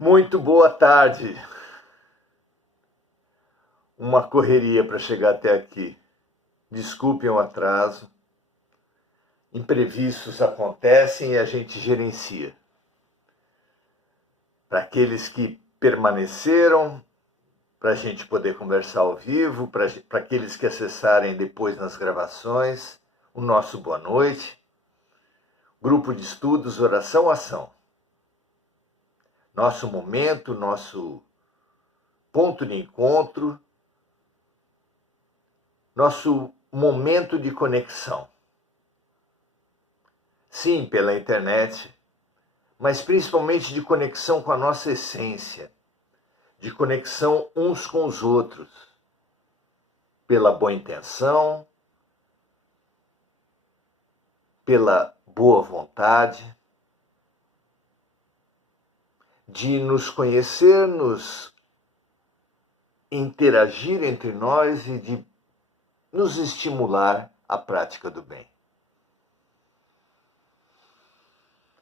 Muito boa tarde. Uma correria para chegar até aqui. Desculpem o atraso. Imprevistos acontecem e a gente gerencia. Para aqueles que permaneceram, para a gente poder conversar ao vivo, para aqueles que acessarem depois nas gravações, o nosso boa noite. Grupo de estudos Oração Ação. Nosso momento, nosso ponto de encontro, nosso momento de conexão. Sim, pela internet, mas principalmente de conexão com a nossa essência, de conexão uns com os outros, pela boa intenção, pela boa vontade, de nos conhecer, nos interagir entre nós e de nos estimular à prática do bem.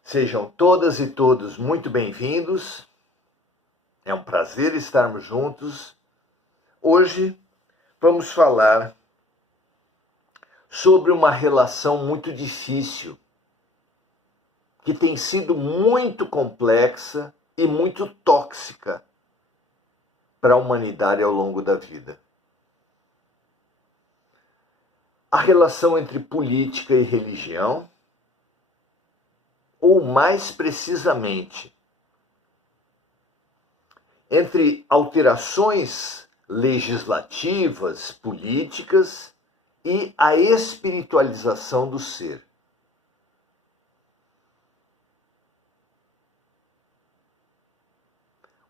Sejam todas e todos muito bem-vindos. É um prazer estarmos juntos. Hoje vamos falar sobre uma relação muito difícil, que tem sido muito complexa e muito tóxica para a humanidade ao longo da vida. A relação entre política e religião, ou mais precisamente, entre alterações legislativas, políticas e a espiritualização do ser.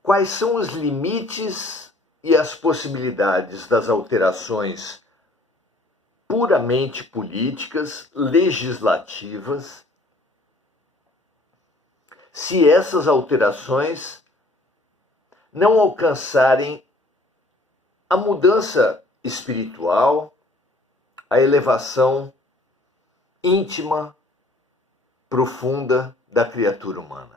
Quais são os limites e as possibilidades das alterações puramente políticas, legislativas, se essas alterações não alcançarem a mudança espiritual, a elevação íntima, profunda da criatura humana?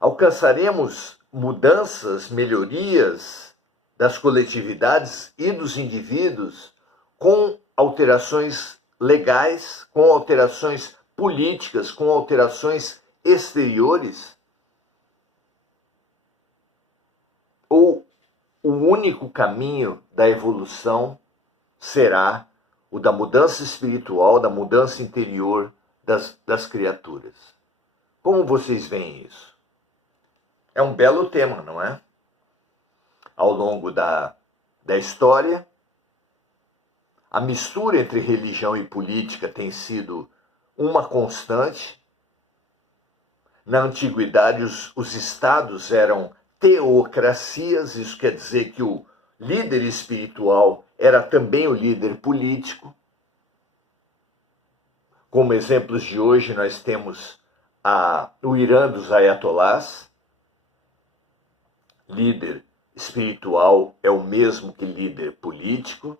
Alcançaremos mudanças, melhorias das coletividades e dos indivíduos com alterações legais, com alterações políticas, com alterações exteriores? Ou o único caminho da evolução será o da mudança espiritual, da mudança interior das criaturas? Como vocês veem isso? É um belo tema, não é? Ao longo da história, a mistura entre religião e política tem sido uma constante. Na antiguidade, os estados eram teocracias, isso quer dizer que o líder espiritual era também o líder político. Como exemplos de hoje, nós temos o Irã dos Ayatollahs. Líder espiritual é o mesmo que líder político.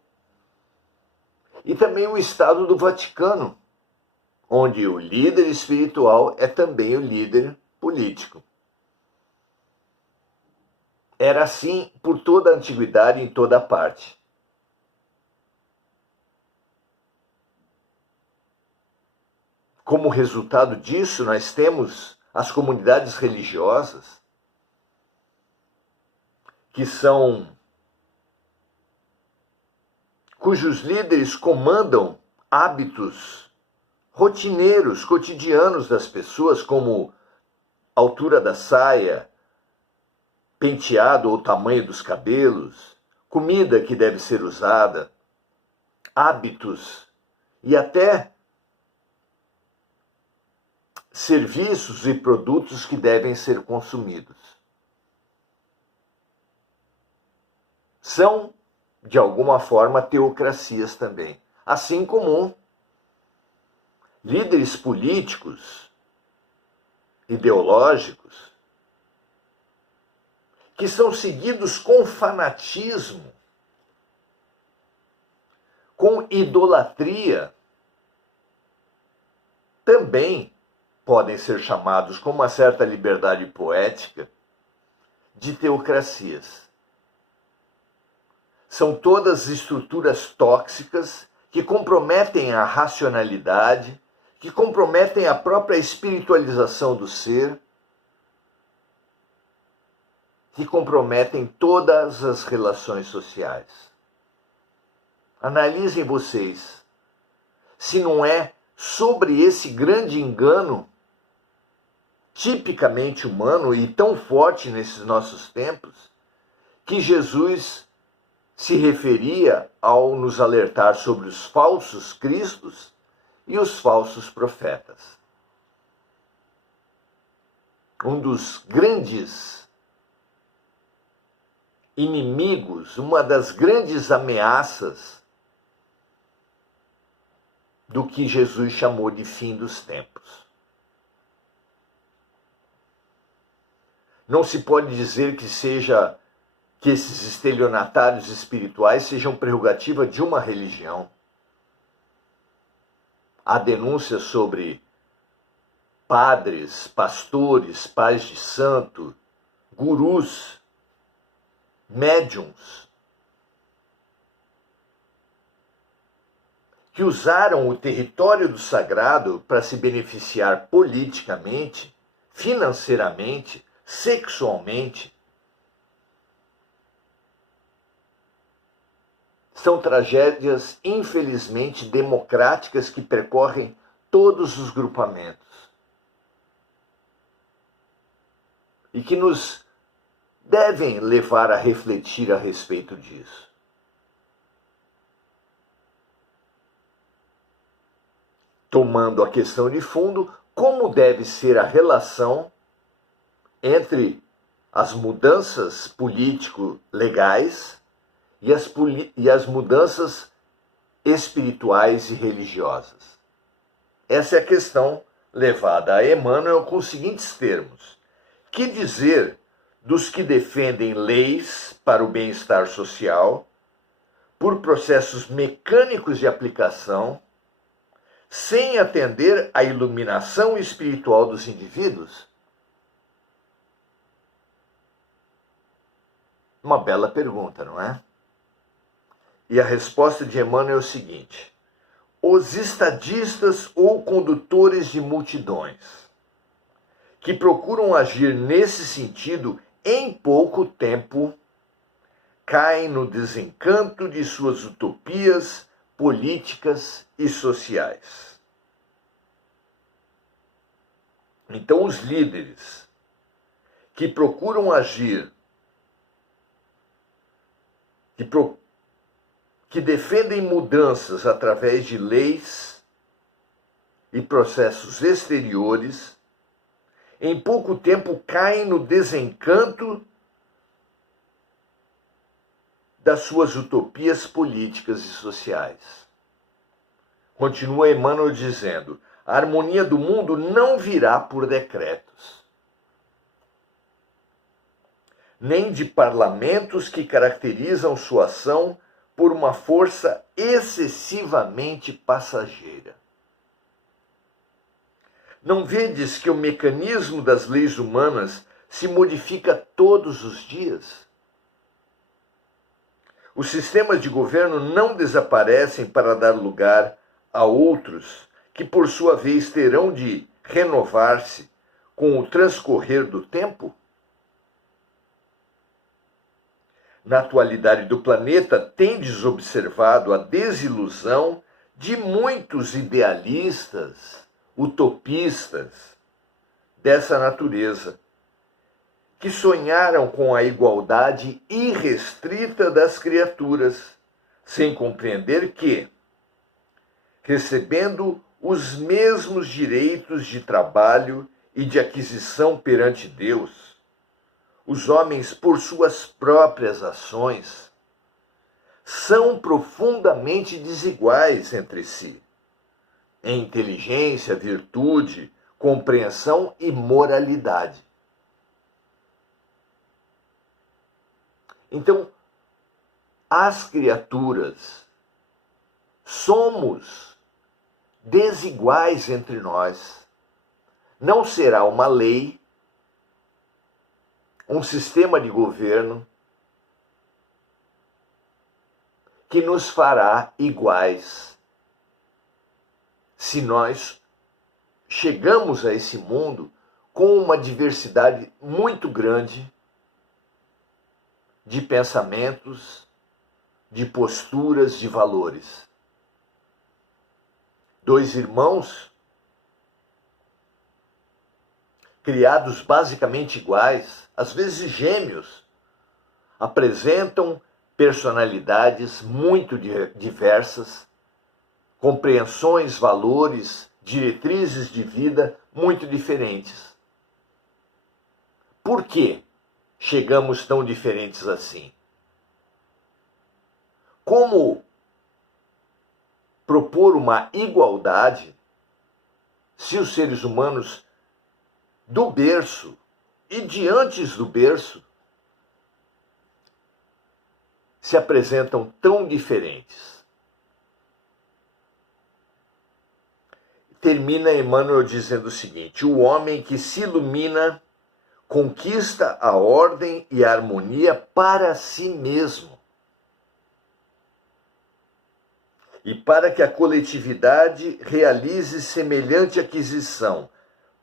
E também o Estado do Vaticano, onde o líder espiritual é também o líder político. Era assim por toda a antiguidade, em toda parte. Como resultado disso, nós temos as comunidades religiosas, cujos líderes comandam hábitos rotineiros, cotidianos das pessoas, como altura da saia, penteado ou tamanho dos cabelos, comida que deve ser usada, hábitos e até serviços e produtos que devem ser consumidos. São, de alguma forma, teocracias também. Assim como líderes políticos, ideológicos, que são seguidos com fanatismo, com idolatria, também podem ser chamados, com uma certa liberdade poética, de teocracias. São todas estruturas tóxicas que comprometem a racionalidade, que comprometem a própria espiritualização do ser, que comprometem todas as relações sociais. Analisem vocês se não é sobre esse grande engano tipicamente humano e tão forte nesses nossos tempos que Jesus se referia ao nos alertar sobre os falsos cristos e os falsos profetas. Um dos grandes inimigos, uma das grandes ameaças do que Jesus chamou de fim dos tempos. Não se pode dizer que esses estelionatários espirituais sejam prerrogativa de uma religião. Há denúncias sobre padres, pastores, pais de santo, gurus, médiuns, que usaram o território do sagrado para se beneficiar politicamente, financeiramente, sexualmente. São tragédias, infelizmente, democráticas que percorrem todos os grupamentos e que nos devem levar a refletir a respeito disso. Tomando a questão de fundo, como deve ser a relação entre as mudanças político-legais e as mudanças espirituais e religiosas. Essa é a questão levada a Emmanuel com os seguintes termos: que dizer dos que defendem leis para o bem-estar social por processos mecânicos de aplicação, sem atender à iluminação espiritual dos indivíduos? Uma bela pergunta, não é? E a resposta de Emmanuel é o seguinte: os estadistas ou condutores de multidões que procuram agir nesse sentido em pouco tempo caem no desencanto de suas utopias políticas e sociais. Então, os líderes que procuram agir, que defendem mudanças através de leis e processos exteriores, em pouco tempo caem no desencanto das suas utopias políticas e sociais. Continua Emmanuel dizendo: a harmonia do mundo não virá por decretos, nem de parlamentos que caracterizam sua ação por uma força excessivamente passageira. Não vedes que o mecanismo das leis humanas se modifica todos os dias? Os sistemas de governo não desaparecem para dar lugar a outros que, por sua vez, terão de renovar-se com o transcorrer do tempo? Na atualidade do planeta, tendes observado a desilusão de muitos idealistas, utopistas dessa natureza, que sonharam com a igualdade irrestrita das criaturas, sem compreender que, recebendo os mesmos direitos de trabalho e de aquisição perante Deus, os homens, por suas próprias ações, são profundamente desiguais entre si, em inteligência, virtude, compreensão e moralidade. Então, as criaturas somos desiguais entre nós não será uma lei, um sistema de governo que nos fará iguais se nós chegamos a esse mundo com uma diversidade muito grande de pensamentos, de posturas, de valores. Dois irmãos criados basicamente iguais, às vezes gêmeos, apresentam personalidades muito diversas, compreensões, valores, diretrizes de vida muito diferentes. Por que chegamos tão diferentes assim? Como propor uma igualdade se os seres humanos do berço e de antes do berço se apresentam tão diferentes? Termina Emmanuel dizendo o seguinte: o homem que se ilumina conquista a ordem e a harmonia para si mesmo. E para que a coletividade realize semelhante aquisição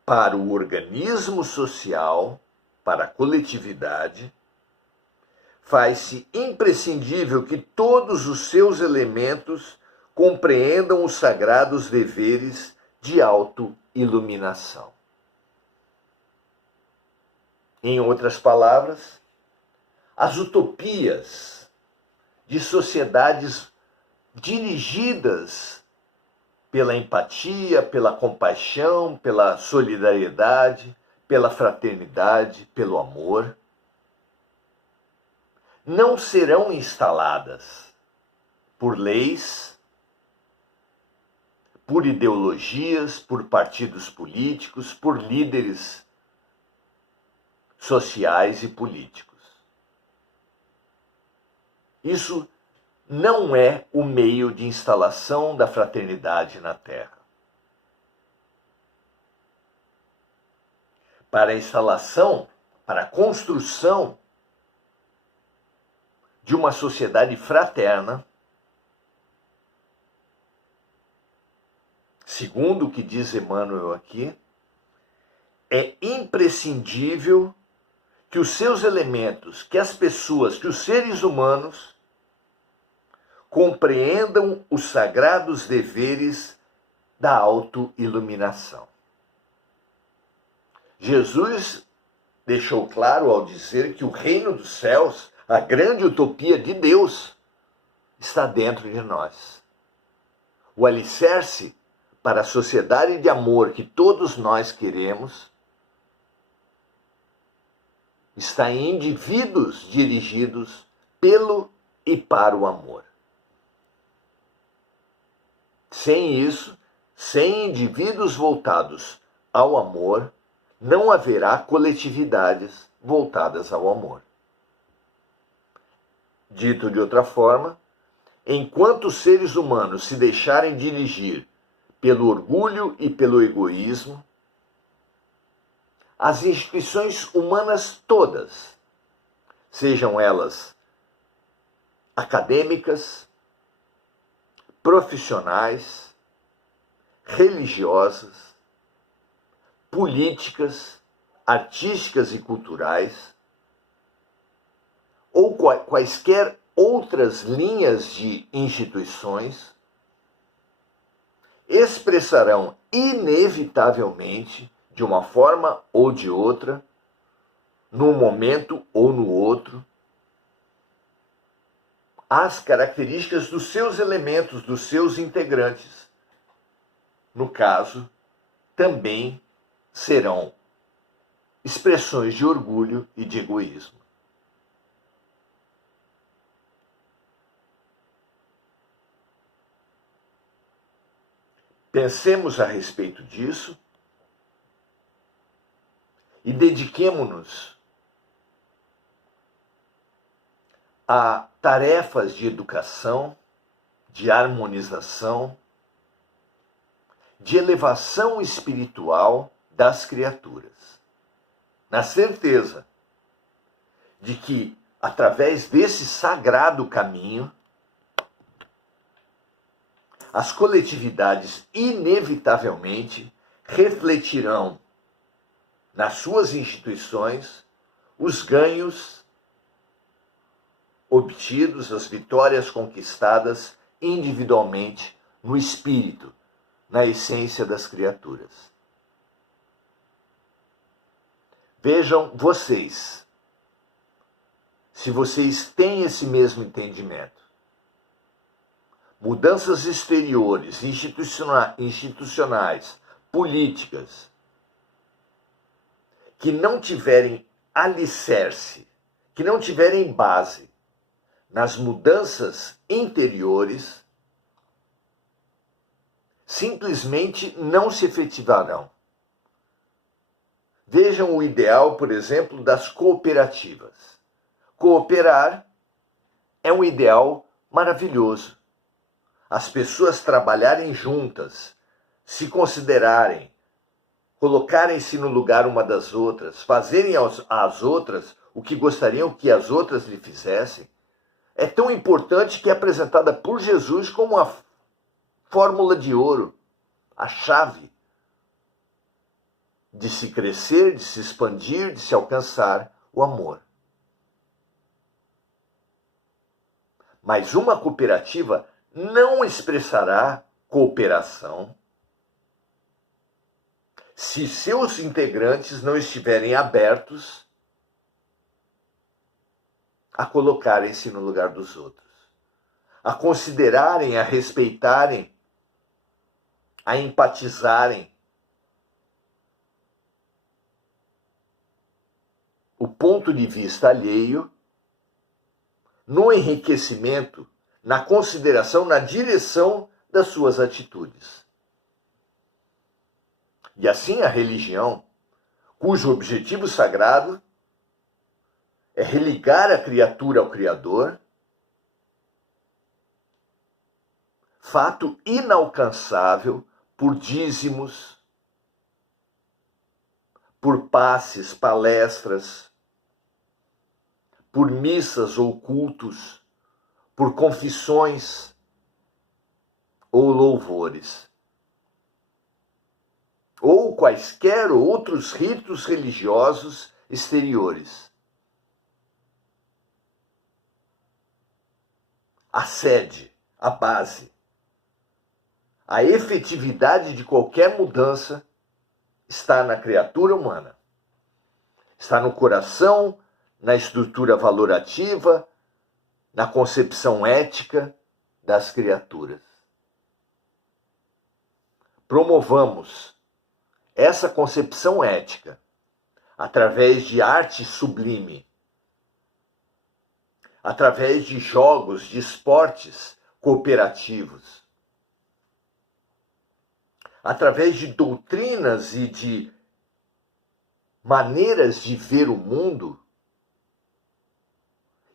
para o organismo social, para a coletividade, faz-se imprescindível que todos os seus elementos compreendam os sagrados deveres de autoiluminação. Em outras palavras, as utopias de sociedades dirigidas pela empatia, pela compaixão, pela solidariedade, pela fraternidade, pelo amor, não serão instaladas por leis, por ideologias, por partidos políticos, por líderes sociais e políticos. Isso não é o meio de instalação da fraternidade na Terra. Para a instalação, para a construção de uma sociedade fraterna, segundo o que diz Emmanuel aqui, é imprescindível que os seus elementos, que as pessoas, que os seres humanos compreendam os sagrados deveres da autoiluminação. Jesus deixou claro ao dizer que o reino dos céus, a grande utopia de Deus, está dentro de nós. O alicerce para a sociedade de amor que todos nós queremos está em indivíduos dirigidos pelo e para o amor. Sem isso, sem indivíduos voltados ao amor, não haverá coletividades voltadas ao amor. Dito de outra forma, enquanto os seres humanos se deixarem dirigir pelo orgulho e pelo egoísmo, as instituições humanas todas, sejam elas acadêmicas, profissionais, religiosas, políticas, artísticas e culturais, ou quaisquer outras linhas de instituições, expressarão inevitavelmente, de uma forma ou de outra, num momento ou no outro, as características dos seus elementos, dos seus integrantes. No caso, também serão expressões de orgulho e de egoísmo. Pensemos a respeito disso e dediquemo-nos a tarefas de educação, de harmonização, de elevação espiritual das criaturas. Na certeza de que, através desse sagrado caminho, as coletividades inevitavelmente refletirão nas suas instituições os ganhos obtidos, as vitórias conquistadas individualmente no espírito, na essência das criaturas. Vejam vocês, se vocês têm esse mesmo entendimento. Mudanças exteriores, institucionais, políticas, que não tiverem alicerce, que não tiverem base nas mudanças interiores, simplesmente não se efetivarão. Vejam o ideal, por exemplo, das cooperativas. Cooperar é um ideal maravilhoso. As pessoas trabalharem juntas, se considerarem, colocarem-se no lugar uma das outras, fazerem às outras o que gostariam que as outras lhe fizessem, é tão importante que é apresentada por Jesus como a fórmula de ouro, a chave de se crescer, de se expandir, de se alcançar o amor. Mas uma cooperativa não expressará cooperação se seus integrantes não estiverem abertos a colocarem-se no lugar dos outros, a considerarem, a respeitarem, a empatizarem o ponto de vista alheio no enriquecimento, na consideração, na direção das suas atitudes. E assim a religião, cujo objetivo sagrado é religar a criatura ao Criador, fato inalcançável por dízimos, por passes, palestras, por missas ou cultos, por confissões ou louvores, ou quaisquer outros ritos religiosos exteriores. A sede, a base, a efetividade de qualquer mudança está na criatura humana, está no coração, na estrutura valorativa, na concepção ética das criaturas. Promovamos essa concepção ética através de arte sublime, através de jogos, de esportes cooperativos, através de doutrinas e de maneiras de ver o mundo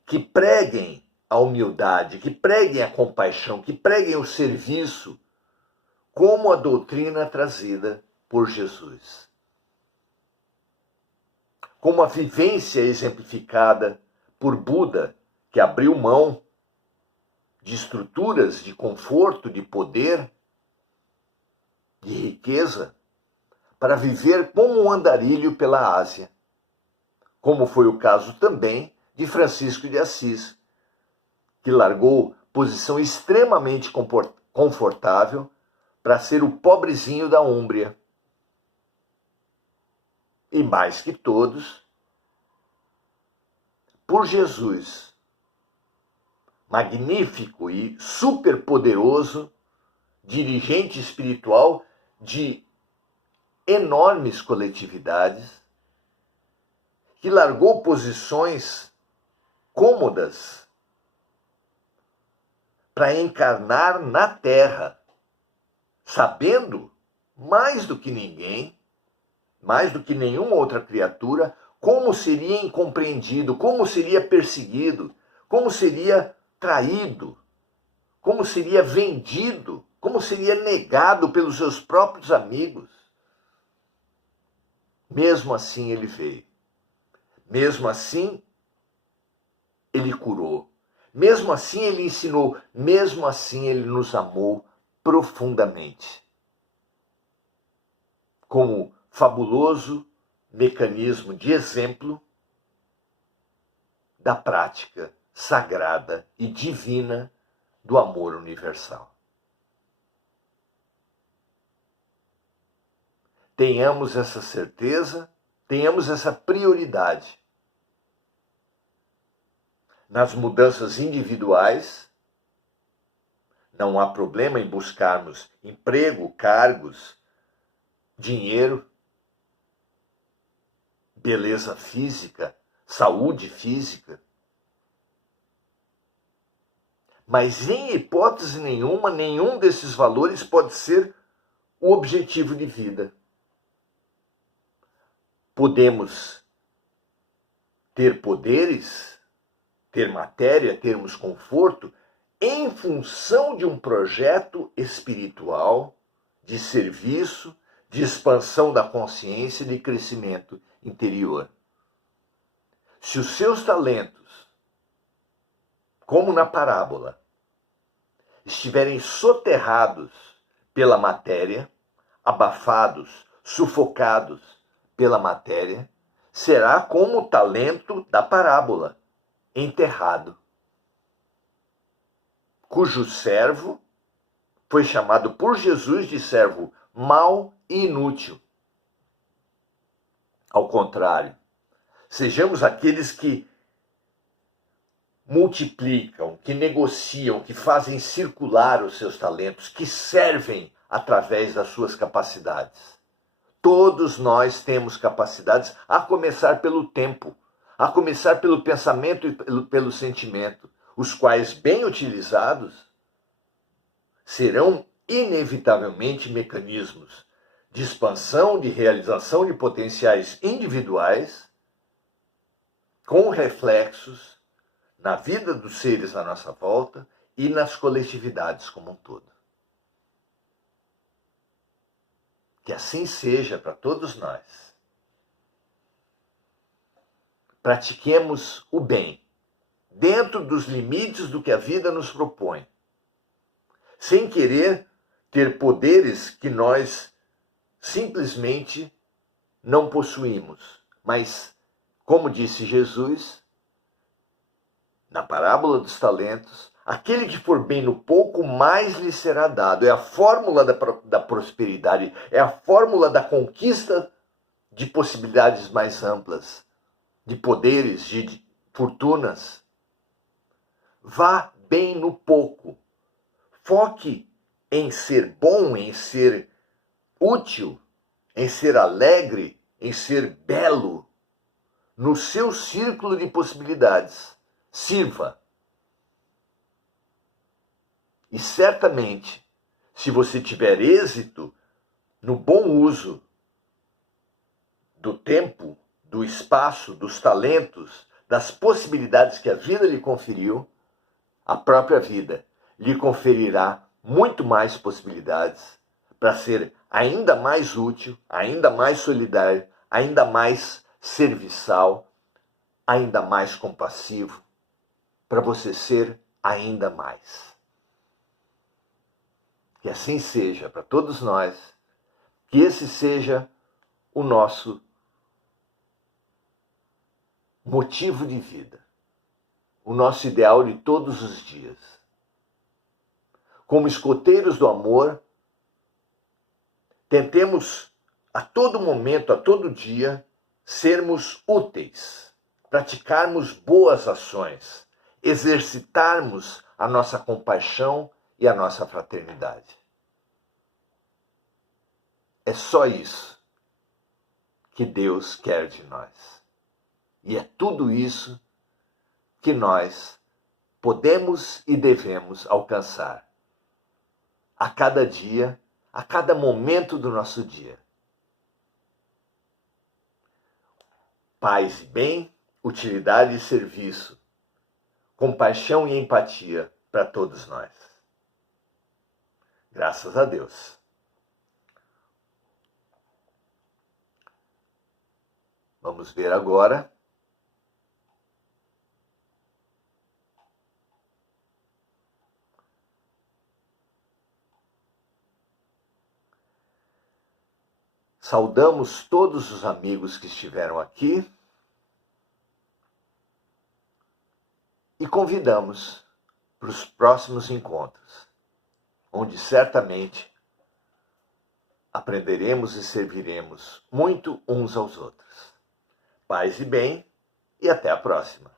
que preguem a humildade, que preguem a compaixão, que preguem o serviço, como a doutrina trazida por Jesus. Como a vivência exemplificada por Buda, que abriu mão de estruturas de conforto, de poder, de riqueza, para viver como um andarilho pela Ásia, como foi o caso também de Francisco de Assis, que largou posição extremamente confortável para ser o pobrezinho da Úmbria. E mais que todos, por Jesus, magnífico e superpoderoso dirigente espiritual de enormes coletividades, que largou posições cômodas para encarnar na Terra, sabendo, mais do que ninguém, mais do que nenhuma outra criatura, como seria incompreendido, como seria perseguido, como seria traído, como seria vendido, como seria negado pelos seus próprios amigos. Mesmo assim ele veio. Mesmo assim ele curou. Mesmo assim ele ensinou. Mesmo assim ele nos amou profundamente. Como fabuloso mecanismo de exemplo da prática sagrada e divina do amor universal. Tenhamos essa certeza, tenhamos essa prioridade nas mudanças individuais. Não há problema em buscarmos emprego, cargos, dinheiro, beleza física, saúde física. Mas em hipótese nenhuma, nenhum desses valores pode ser o objetivo de vida. Podemos ter poderes, ter matéria, termos conforto, em função de um projeto espiritual, de serviço, de expansão da consciência e de crescimento interior. Se os seus talentos, como na parábola, estiverem soterrados pela matéria, abafados, sufocados pela matéria, será como o talento da parábola, enterrado, cujo servo foi chamado por Jesus de servo mau e inútil. Ao contrário, sejamos aqueles que multiplicam, que negociam, que fazem circular os seus talentos, que servem através das suas capacidades. Todos nós temos capacidades, a começar pelo tempo, a começar pelo pensamento e pelo sentimento, os quais, bem utilizados, serão inevitavelmente mecanismos de expansão, de realização de potenciais individuais, com reflexos na vida dos seres à nossa volta e nas coletividades como um todo. Que assim seja para todos nós. Pratiquemos o bem, dentro dos limites do que a vida nos propõe, sem querer ter poderes que nós simplesmente não possuímos. Mas, como disse Jesus, na parábola dos talentos, aquele que for bem no pouco, mais lhe será dado. É a fórmula da prosperidade, é a fórmula da conquista de possibilidades mais amplas, de poderes, de fortunas. Vá bem no pouco. Foque em ser bom, em ser útil, em ser alegre, em ser belo, no seu círculo de possibilidades. Sirva. E certamente, se você tiver êxito no bom uso do tempo, do espaço, dos talentos, das possibilidades que a vida lhe conferiu, a própria vida lhe conferirá muito mais possibilidades para ser ainda mais útil, ainda mais solidário, ainda mais serviçal, ainda mais compassivo, para você ser ainda mais. Que assim seja para todos nós, que esse seja o nosso motivo de vida, o nosso ideal de todos os dias. Como escoteiros do amor, tentemos a todo momento, a todo dia, sermos úteis, praticarmos boas ações, exercitarmos a nossa compaixão e a nossa fraternidade. É só isso que Deus quer de nós. E é tudo isso que nós podemos e devemos alcançar a cada dia, a cada momento do nosso dia. Paz e bem, utilidade e serviço, compaixão e empatia para todos nós. Graças a Deus. Vamos ver agora. Saudamos todos os amigos que estiveram aqui e convidamos para os próximos encontros, onde certamente aprenderemos e serviremos muito uns aos outros. Paz e bem, e até a próxima.